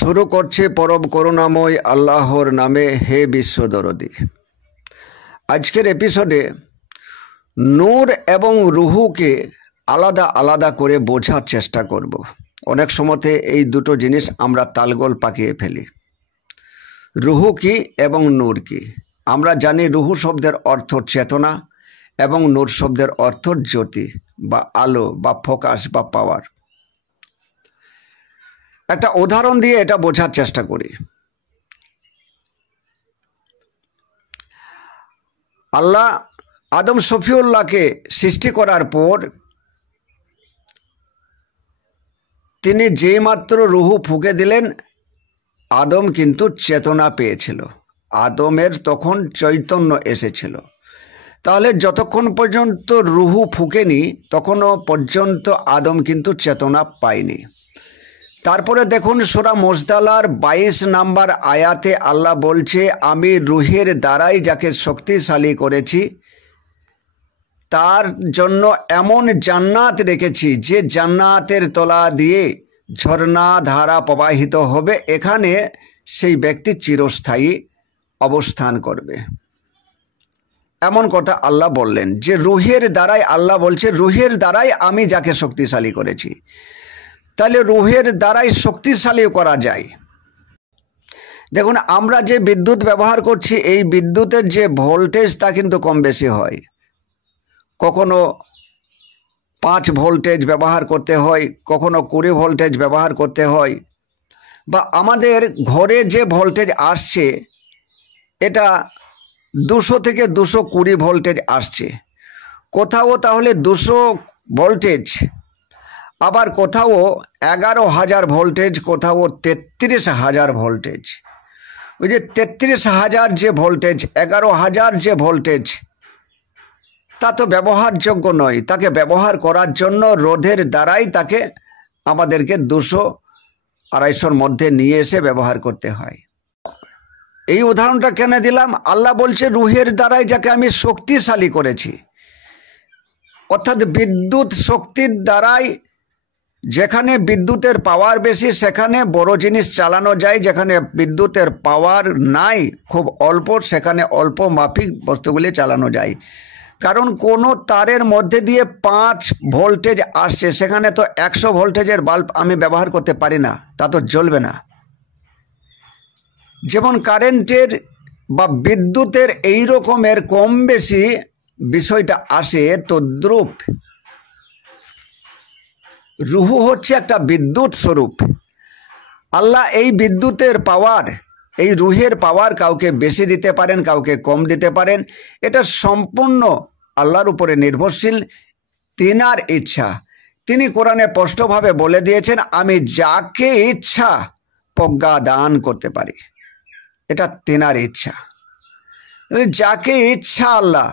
শুরু করছে পরম করুণাময় আল্লাহর নামে। হে বিশ্বদরদী, আজকের এপিসোডে নূর এবং রুহুকে আলাদা আলাদা করে বোঝার চেষ্টা করব। অনেক সময়তে এই দুটো জিনিস আমরা তালগোল পাকিয়ে ফেলি। রুহু কি এবং নূর কি? আমরা জানি রুহু শব্দের অর্থ চেতনা এবং নূর শব্দের অর্থ জ্যোতি বা আলো বা ফোকাস বা পাওয়ার। একটা উদাহরণ দিয়ে এটা বোঝার চেষ্টা করি। আল্লাহ আদম শফিউল্লাহকে সৃষ্টি করার পর তিনি যেইমাত্র রুহু ফুঁকে দিলেন, আদম কিন্তু চেতনা পেয়েছিল, আদমের তখন চৈতন্য এসেছিল। তাহলে যতক্ষণ পর্যন্ত রুহু ফুঁকেনি তখনও পর্যন্ত আদম কিন্তু চেতনা পায়নি। তারপরে দেখুন সূরা মুজদালার 22 নম্বর আয়াতে আল্লাহ বলছে, আমি রুহের দ্বারাই যাকে শক্তিশালী করেছি তার জন্য এমন জান্নাত রেখেছি যে জান্নাতের তলা দিয়ে ঝর্ণা ধারা প্রবাহিত হবে, এখানে সেই ব্যক্তি চিরস্থায়ী অবস্থান করবে। এমন কথা আল্লাহ বললেন যে রুহের দ্বারাই, আল্লাহ বলছে রুহের দ্বারাই আমি যাকে শক্তিশালী করেছি। তাহলে রুহের দ্বারাই শক্তিশালী করা যায়। দেখুন, আমরা যে বিদ্যুৎ ব্যবহার করছি এই বিদ্যুতের যে ভোল্টেজ তা কিন্তু কম বেশি হয়। কখনো 5 ভোল্টেজ ব্যবহার করতে হয়, কখনো 20 ভোল্টেজ ব্যবহার করতে হয়, বা আমাদের ঘরে যে ভোল্টেজ আসছে এটা 200 থেকে 220 ভোল্টেজ আসছে। কোথাও তাহলে 200 ভোল্টেজ, আবার কোথাও 11,000 ভোল্টেজ, কোথাও 33,000 ভোল্টেজ। ওই যে 33,000 যে ভোল্টেজ, 11,000 যে ভোল্টেজ, তা তো ব্যবহারযোগ্য নয়। তাকে ব্যবহার করার জন্য রোধের দ্বারাই তাকে আমাদেরকে 200-250 মধ্যে নিয়ে এসে ব্যবহার করতে হয়। এই উদাহরণটা কেন দিলাম? আল্লাহ বলছে রুহের দ্বারাই যাকে আমি শক্তিশালী করেছি, অর্থাৎ বিদ্যুৎ শক্তির দ্বারাই। যেখানে বিদ্যুতের পাওয়ার বেশি সেখানে বড় জিনিস চালানো যায়, যেখানে বিদ্যুতের পাওয়ার নাই, খুব অল্প, সেখানে অল্প মাফিক বস্তুগুলি চালানো যায়। কারণ কোনো তারের মধ্যে দিয়ে 5 ভোল্টেজ আসছে, সেখানে তো 100 ভোল্টেজের বাল্ব আমি ব্যবহার করতে পারি না, তা তো জ্বলবে না। যেমন কারেন্টের বা বিদ্যুতের এই রকমের কম বেশি বিষয়টা আসে, তদ্রূপ রুহু হচ্ছে একটা বিদ্যুৎ স্বরূপ। আল্লাহ এই বিদ্যুতের পাওয়ার, এই রুহের পাওয়ার কাউকে বেশি দিতে পারেন, কাউকে কম দিতে পারেন। এটা সম্পূর্ণ আল্লাহর উপরে নির্ভরশীল, তিনার ইচ্ছা। তিনি কোরআনে স্পষ্টভাবে বলে দিয়েছেন, আমি যাকে ইচ্ছা প্রজ্ঞা দান করতে পারি। এটা তিনার ইচ্ছা। যাকে ইচ্ছা আল্লাহ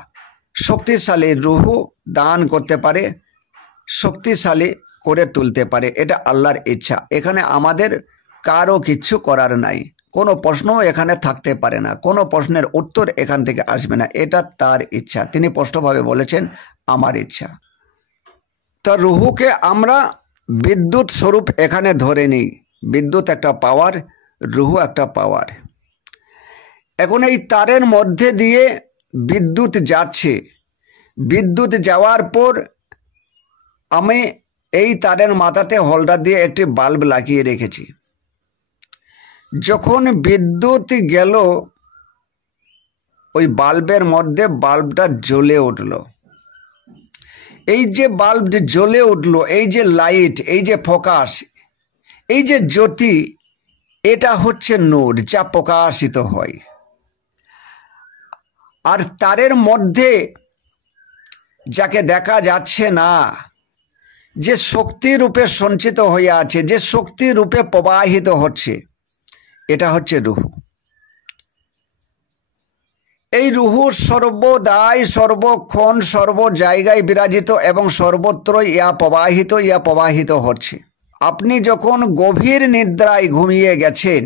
শক্তিশালী রুহু দান করতে পারে, শক্তিশালী করে তুলতে পারে। এটা আল্লাহর ইচ্ছা। এখানে আমাদের কারো কিচ্ছু করার নাই। কোনো প্রশ্নও এখানে থাকতে পারে না, কোনো প্রশ্নের উত্তর এখান থেকে আসবে না। এটা তার ইচ্ছা। তিনি স্পষ্টভাবে বলেছেন আমার ইচ্ছা। তা রুহুকে আমরা বিদ্যুৎ স্বরূপ এখানে ধরে নিই। বিদ্যুৎ একটা পাওয়ার, রুহু একটা পাওয়ার। এখন এই তারের মধ্যে দিয়ে বিদ্যুৎ যাচ্ছে। বিদ্যুৎ যাওয়ার পর আমি এই তারের মাথাতে হোল্ডার দিয়ে একটি বাল্ব লাগিয়ে রেখেছি। যখন বিদ্যুৎ গেল ওই বাল্বের মধ্যে বাল্বটা জ্বলে উঠল। এই যে বাল্ব জ্বলে উঠল, এই যে লাইট, এই যে ফোকাস, এই যে জ্যোতি, এটা হচ্ছে নূর যা প্রকাশিত হয়। আর তারের মধ্যে যাকে দেখা যাচ্ছে না, যে শক্তি রূপে সঞ্চিত হয়ে আছে, যে শক্তি রূপে প্রবাহিত হচ্ছে, এটা হচ্ছে রুহু। এই রুহু সর্বদাই, সর্বক্ষণ, সর্ব জায়গায় বিরাজিত এবং সর্বত্রই ইয়া প্রবাহিত হচ্ছে। আপনি যখন গভীর নিদ্রায় ঘুমিয়ে গেছেন,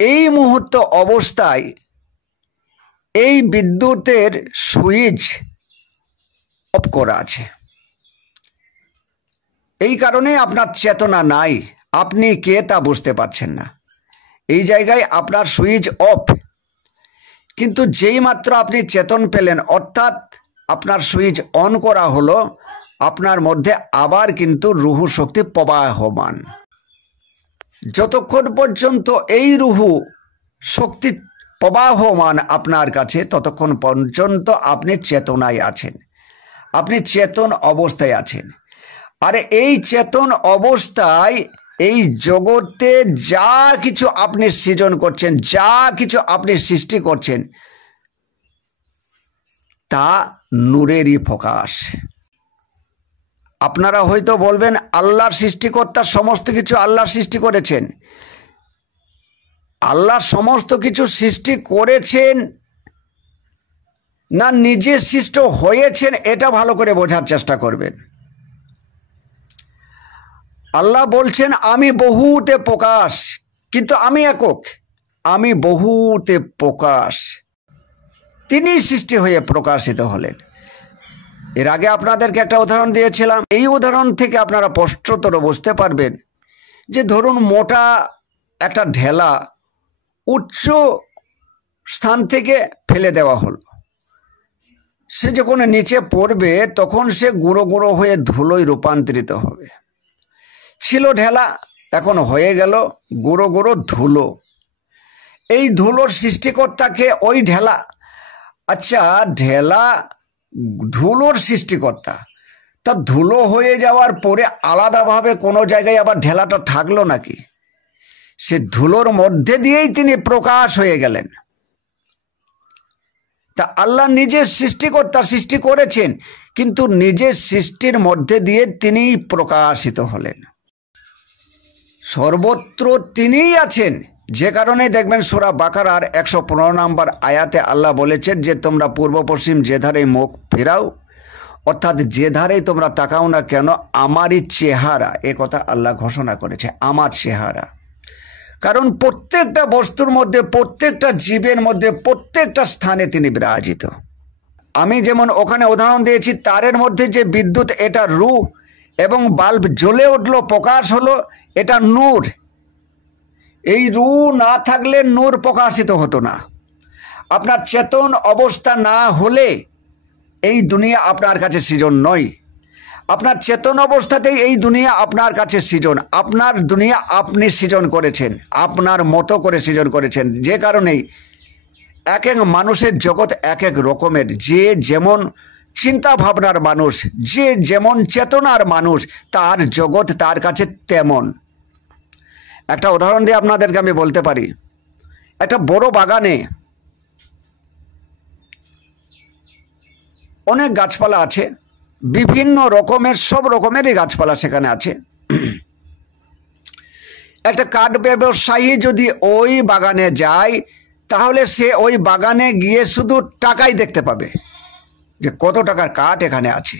এই মুহূর্ত অবস্থায় এই বিদ্যুতের সুইচ অফ করা আছে। এই কারণে আপনার চেতনা নাই, আপনি কে তা বুঝতে পারছেন না। এই জায়গায় আপনার সুইচ অফ। কিন্তু যেই মাত্র আপনি চেতন পেলেন, অর্থাৎ আপনার সুইচ অন করা হলো, আপনার মধ্যে আবার কিন্তু রুহু শক্তি প্রবাহমান। যতক্ষণ পর্যন্ত এই রুহু শক্তি প্রবাহমান আপনার কাছে, ততক্ষণ পর্যন্ত আপনি চেতনায় আছেন, আপনি চেতন অবস্থায় আছেন। আর এই চেতন অবস্থায় এই জগতে যা কিছু আপনি সৃজন করছেন, যা কিছু আপনি সৃষ্টি করছেন, তা নূরেরই প্রকাশ। আপনারা হয়তো বলবেন, আল্লাহর সৃষ্টিকর্তা সমস্ত কিছু আল্লাহর সৃষ্টি করেছেন। আল্লাহ সমস্ত কিছু সৃষ্টি করেছেন না নিজে সৃষ্ট হয়েছেন, এটা ভালো করে বোঝার চেষ্টা করবেন। আল্লাহ বলছেন, আমি বহুতে প্রকাশ, কিন্তু আমি একক, আমি বহুতে প্রকাশ। তিনি সৃষ্টি হয়ে প্রকাশিত হলেন। এর আগে আপনাদেরকে একটা উদাহরণ দিয়েছিলাম। এই উদাহরণ থেকে আপনারা স্পষ্টতর বুঝতে পারবেন যে ধরুন মোটা একটা ঢেলা উচ্চ স্থান থেকে ফেলে দেওয়া হলো। সে যখন নিচে পড়বে তখন সে গুঁড়ো গুঁড়ো হয়ে ধুলোয় রূপান্তরিত হবে। ছিল ঢেলা, এখন হয়ে গেল গুঁড়ো গুঁড়ো ধুলো। এই ধুলোর সৃষ্টিকর্তাকে ওই ঢেলা। আচ্ছা, ঢেলা ধুলোর সৃষ্টিকর্তা, তা ধুলো হয়ে যাওয়ার পরে আলাদাভাবে কোনো জায়গায় আবার ঢেলাটা থাকলো নাকি? সে ধুলোর মধ্যে দিয়েই তিনি প্রকাশ হয়ে গেলেন। তা আল্লাহ নিজের সৃষ্টিকর্তা, সৃষ্টি করেছেন, কিন্তু নিজের সৃষ্টির মধ্যে দিয়ে তিনি প্রকাশিত হলেন। সর্বত্র তিনিই আছেন। যে কারণে দেখবেন সূরা বাকারার 115 নম্বর আয়াতে আল্লাহ বলেছেন যে তোমরা পূর্ব পশ্চিম যে ধারে মুখ ফেরাও, অর্থাৎ যে ধারেই তোমরা তাকাও না কেন, আমারই চেহারা। এ কথা আল্লাহ ঘোষণা করেছে, আমার চেহারা। কারণ প্রত্যেকটা বস্তুর মধ্যে, প্রত্যেকটা জীবের মধ্যে, প্রত্যেকটা স্থানে তিনি বিরাজিত। আমি যেমন ওখানে উদাহরণ দিয়েছি, তারের মধ্যে যে বিদ্যুৎ, এটা রূহ, এবং বাল্ব জ্বলে উঠলো, প্রকাশ হলো, এটা নূর। এই রূহ না থাকলে নূর প্রকাশিত হতো না। আপনার চেতন অবস্থা না হলে এই দুনিয়া আপনার কাছে সৃজন নয়। আপনার চেতন অবস্থাতেই এই দুনিয়া আপনার কাছে সৃজন। আপনার দুনিয়া আপনি সৃজন করেছেন, আপনার মতো করে সৃজন করেছেন। যে কারণেই এক এক মানুষের জগৎ এক এক রকমের। যে যেমন চিন্তা ভাবনার মানুষ, যে যেমন চেতনার মানুষ, তার জগৎ তার কাছে তেমন। একটা উদাহরণ দিয়ে আপনাদেরকে আমি বলতে পারি। একটা বড় বাগানে অনেক গাছপালা আছে, বিভিন্ন রকমের, সব রকমেরই গাছপালা সেখানে আছে। একটা কাঠ ব্যবসায়ী যদি ওই বাগানে যায়, তাহলে সে ওই বাগানে গিয়ে শুধু টাকাই দেখতে পাবে যে কত টাকার কাঠ এখানে আছে।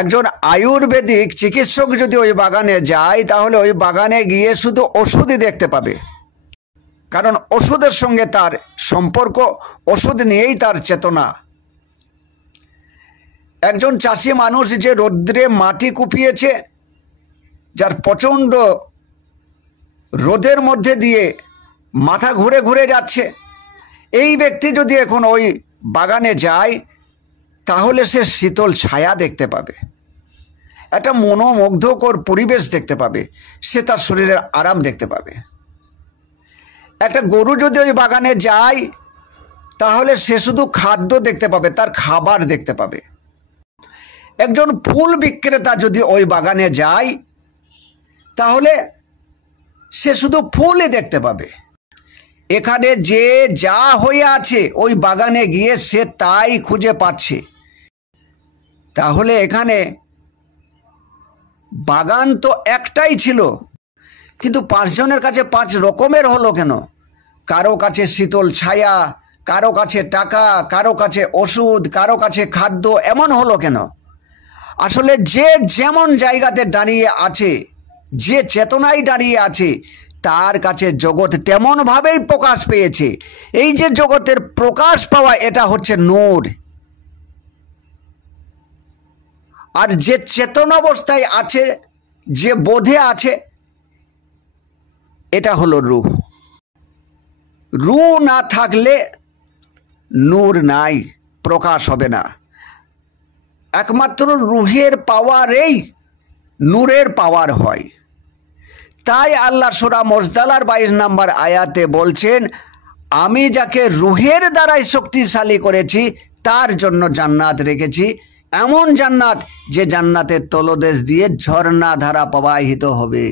একজন আয়ুর্বেদিক চিকিৎসক যদি ওই বাগানে যায়, তাহলে ওই বাগানে গিয়ে শুধু ওষুধই দেখতে পাবে। কারণ ওষুধের সঙ্গে তার সম্পর্ক, ওষুধ নিয়েই তার চেতনা। একজন চাষি মানুষ যে রৌদ্রে মাটি কুপিয়েছে, যার প্রচণ্ড রোদের মধ্যে দিয়ে মাথা ঘুরে ঘুরে যাচ্ছে, এই ব্যক্তি যদি এখন ওই বাগানে যায়, তাহলে সে শীতল ছায়া দেখতে পাবে, একটা মনোমুগ্ধকর পরিবেশ দেখতে পাবে, সে তার শরীরের আরাম দেখতে পাবে। একটা গরু যদি ওই বাগানে যায়, তাহলে সে শুধু খাদ্য দেখতে পাবে, তার খাবার দেখতে পাবে। একজন ফুল বিক্রেতা যদি ওই বাগানে যায়, তাহলে সে শুধু ফুলই দেখতে পাবে। এখানে যে যা হয়ে আছে, ওই বাগানে গিয়ে সে তাই খুঁজে পাচ্ছে। তাহলে এখানে বাগান তো একটাই ছিল, কিন্তু 5 জনের কাছে 5 রকমের হলো কেন? কারো কাছে শীতল ছায়া, কারো কাছে টাকা, কারো কাছে ওষুধ, কারো কাছে খাদ্য, এমন হলো কেন? আসলে যে যেমন জায়গাতে দাঁড়িয়ে আছে, যে চেতনায় দাঁড়িয়ে আছে, তার কাছে জগৎ তেমনভাবেই প্রকাশ পেয়েছে। এই যে জগতের প্রকাশ পাওয়া, এটা হচ্ছে নূর। আর যে চেতন অবস্থায় আছে, যে বোধে আছে, এটা হলো রূহ। রূহ না থাকলে নূর নাই, প্রকাশ হবে না। একমাত্র রূহের পাওয়ারেই নূরের পাওয়ার হয়। তাই আল্লাহ সূরা মুজদালার 22 নম্বর আয়াতে বলছেন, আমি যাকে রূহের দ্বারাই শক্তিশালী করেছি তার জন্য জান্নাত রেখেছি, এমন জান্নাত যে জান্নাতের তলদেশ দিয়ে ঝর্ণা ধারা প্রবাহিত হবে।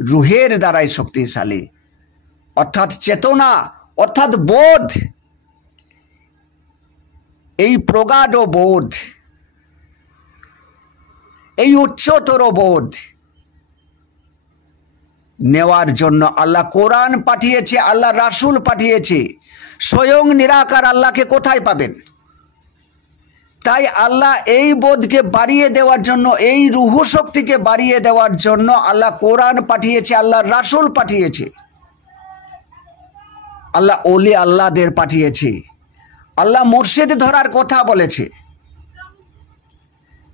রূহের দ্বারাই শক্তিশালী, অর্থাৎ চেতনা, অর্থাৎ বোধ, এই প্রগাঢ় বোধ, এই উচ্চতর বোধ নেওয়ার জন্য আল্লাহ কোরআন পাঠিয়েছে, আল্লাহ রাসূল পাঠিয়েছে। স্বয়ং নিরাকার আল্লাহকে কোথায় পাবেন? তাই আল্লাহ এই বোধকে বাড়িয়ে দেওয়ার জন্য, এই রূহ শক্তিকে বাড়িয়ে দেওয়ার জন্য আল্লাহ কোরআন পাঠিয়েছে, আল্লাহ রাসূল পাঠিয়েছে, আল্লাহ ওলি আল্লাহদের পাঠিয়েছে, আল্লাহ মুর্শিদ ধরার কথা বলেছে।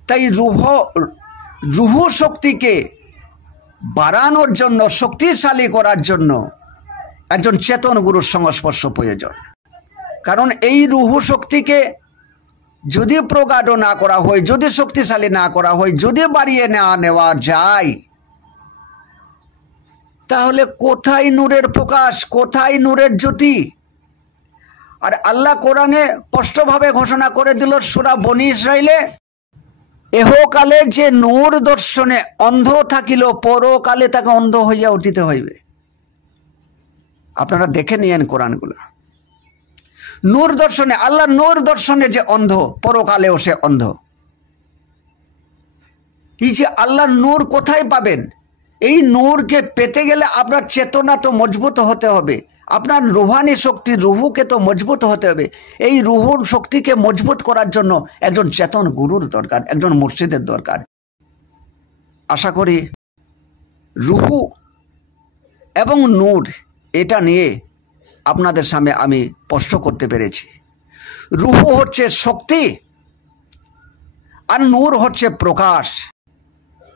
তাই রূহ শক্তিকে বাড়ানোর জন্য, শক্তিশালী করার জন্য একজন চেতন গুরুর সংস্পর্শ প্রয়োজন। কারণ এই রূহ শক্তিকে যদি প্রগাঢ় না করা হয়, যদি শক্তিশালী না করা হয়, যদি বাড়িয়ে না নেওয়া যায়, তাহলে কোথায় নূরের প্রকাশ, কোথায় নূরের জ্যোতি? আর আল্লাহ কোরআনে স্পষ্টভাবে ঘোষণা করে দিল সূরা বনী ইসরাইলে, এহকালে যে নূর দর্শনে অন্ধ থাকিল, পরকালে তাকে অন্ধ হইয়া উঠিতে হইবে। আপনারা দেখে নিয়েন কোরআনগুলো। নূর দর্শনে, আল্লাহ নূর দর্শনে যে অন্ধ, পরকালেও সে অন্ধ। এই যে আল্লাহ নূর কোথায় পাবেন? এই নূরকে পেতে গেলে আপনার চেতনা তো মজবুত হতে হবে, আপনার রুহানি শক্তি, রুহুকে তো মজবুত হতে হবে। এই রুহুর শক্তিকে মজবুত করার জন্য একজন চেতন গুরুর দরকার, একজন মুর্শিদের দরকার। আশা করি রুহু এবং নূর এটা নিয়ে আপনাদের সামনে আমি স্পষ্ট করতে পেরেছি। রুহু হচ্ছে শক্তি আর নূর হচ্ছে প্রকাশ।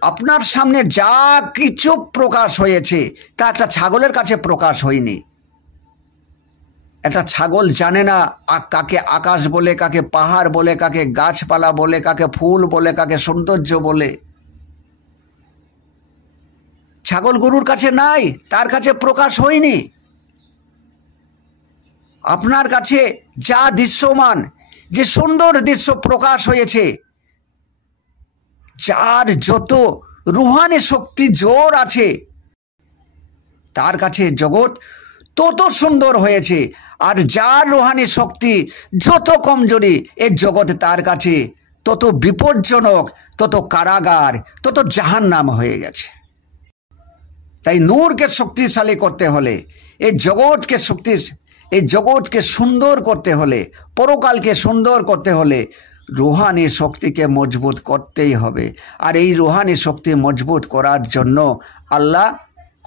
আপনার সামনে যা কিছু প্রকাশ হয়েছে তা একটা ছাগলের কাছে প্রকাশ হয়নি। একটা ছাগল জানে না কাকে আকাশ বলে, কাকে পাহাড় বলে, কাকে গাছপালা বলে, কাকে ফুল বলে, কাকে সৌন্দর্য বলে। ছাগল গরুর কাছে নাই, তার কাছে প্রকাশ হয়নি। আপনার কাছে যা দৃশ্যমান, যে সুন্দর দৃশ্য প্রকাশ হয়েছে, যার যত রুহানি শক্তি জোর আছে, তার কাছে জগৎ তত সুন্দর হয়েছে। আর যার রুহানি শক্তি যত কমজোরি, এই জগৎ তার কাছে তত বিপজ্জনক, তত কারাগার, তত জাহান্নাম হয়ে গেছে। তাই নূরকে শক্তিশালী করতে হলে, এই জগৎকে সুন্দর করতে হলে, পরকালকে সুন্দর করতে হলে রুহানি শক্তিকে মজবুত করতেই হবে। আর এই রুহানি শক্তি মজবুত করার জন্য আল্লাহ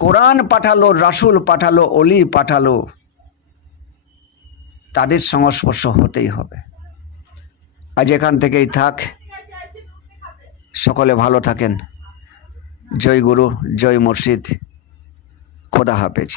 কোরআন পাঠালো, রাসূল পাঠালো, অলি পাঠালো। তাদের সংস্পর্শ হতেই হবে। আজ এখান থেকেই থাক। সকলে ভালো থাকেন। জয় গুরু, জয় মুর্শিদ, খোদা হাফেজ।